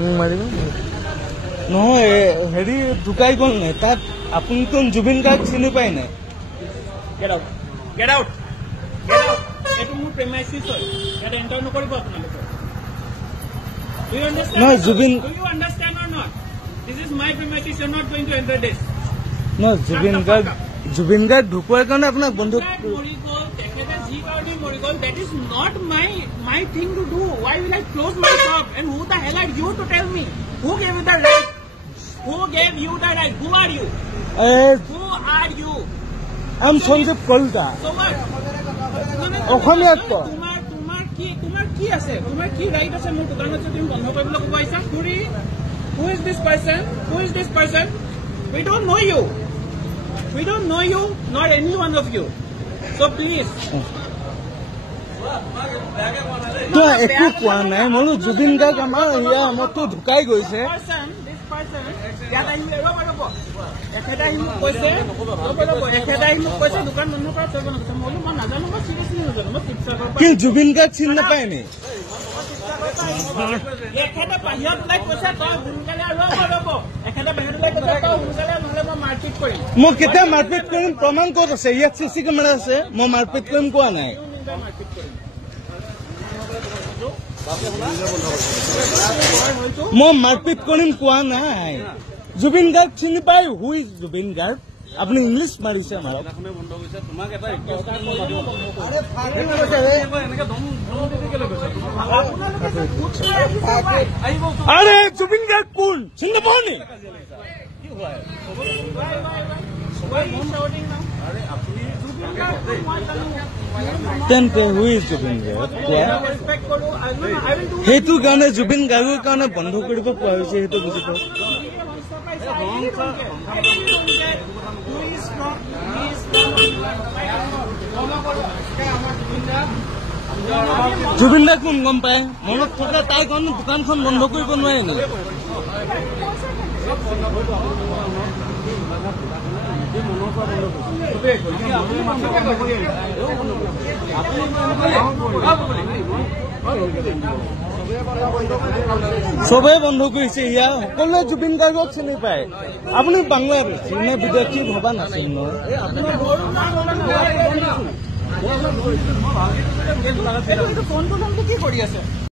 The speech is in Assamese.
মোক মাৰিব নহয় হেৰি ঢুকাই গ'ল নাই তাত আপুনি কোন জুবিন গাৰ্গ চিনি পাই নাই Get out. Get out. Eto মোৰ premises হয় ইয়াত এন্টাৰ নকৰিব আপোনালোকে Do you understand? No, Zubin. Do you understand or not? This is my premises. You are not going to enter this. No, Zubin Garg ঢুকুৱাৰ কাৰণে আপোনাক বন্ধ That is not my thing to do. Why will I close my shop? And who the hell are you to tell me? Who gave you the right? Who gave you the right? Who are you? Who are you? I'm Sandeep Kolta. So what? অসমীয়াত ক তোমাৰ কি আছে তোমাৰ কি ৰাইট আছে মোৰ দোকানত যদি বন্ধ কৰিবলৈ ক'ব আহিছা Who is this person? Who is this person? We don't know you. We don't know you, nor any one of you. So please. তই একো কোৱা নাই মই জুবিন গাৰ্গ আমাৰ আমাৰতো ঢুকাই গৈছে This person, ইয়াত আহি ৰ'ব এখেতে আহি মোক কৈছে দোকান বন্ধ কৰা চলিব নালাগে মই নাজানো মই চিৰিয়াছলি নাজানো মই শিৱসাগৰ কি জুবিন গাৰ্গ চিনি নাপায় নি এখেতে বাহিৰত ওলাই কৈছে তই সোনকালে ৰ'ব এখেতে বাহিৰত ওলাই কৈছে তই সোনকালে নহ'লে মই মাৰপিট কৰিম মই কেতিয়া মাৰপিট কৰিম প্ৰমাণ ক'ত আছে ইয়াত চিচি কেমেৰা আছে মই মাৰপিট কৰিম কোৱা নাই মই মাৰপিট কৰিম কোৱা নাই জুবিন গাৰ্গ চিনি পায় হু ইজ জুবিন গাৰ্গ আপুনি ইংলিছ মাৰিছে মাৰক আৰে জুবিন গাৰ্গ কোন চিনি নাপাওঁ নি তেন্তে হু ইজ জুবিন গাৰ্গ সেইটো কাৰণে জুবিন গাৰ্গৰ কাৰণে বন্ধ কৰিব পোৱা হৈছে সেইটো বুজি পাওঁ জুবিন দা কোন গম পায় মনত থকা তাই কাৰণে দোকানখন বন্ধ কৰিব নোৱাৰে নি চবেই বন্ধ কৰিছে ইয়া সকলোৱে জুবিন গাৰ্গক চিনি পায় আপুনি বাংলাদেশী নে বিদেশী ভবা নাছিল নহয় ফোনটো কি কৰি আছে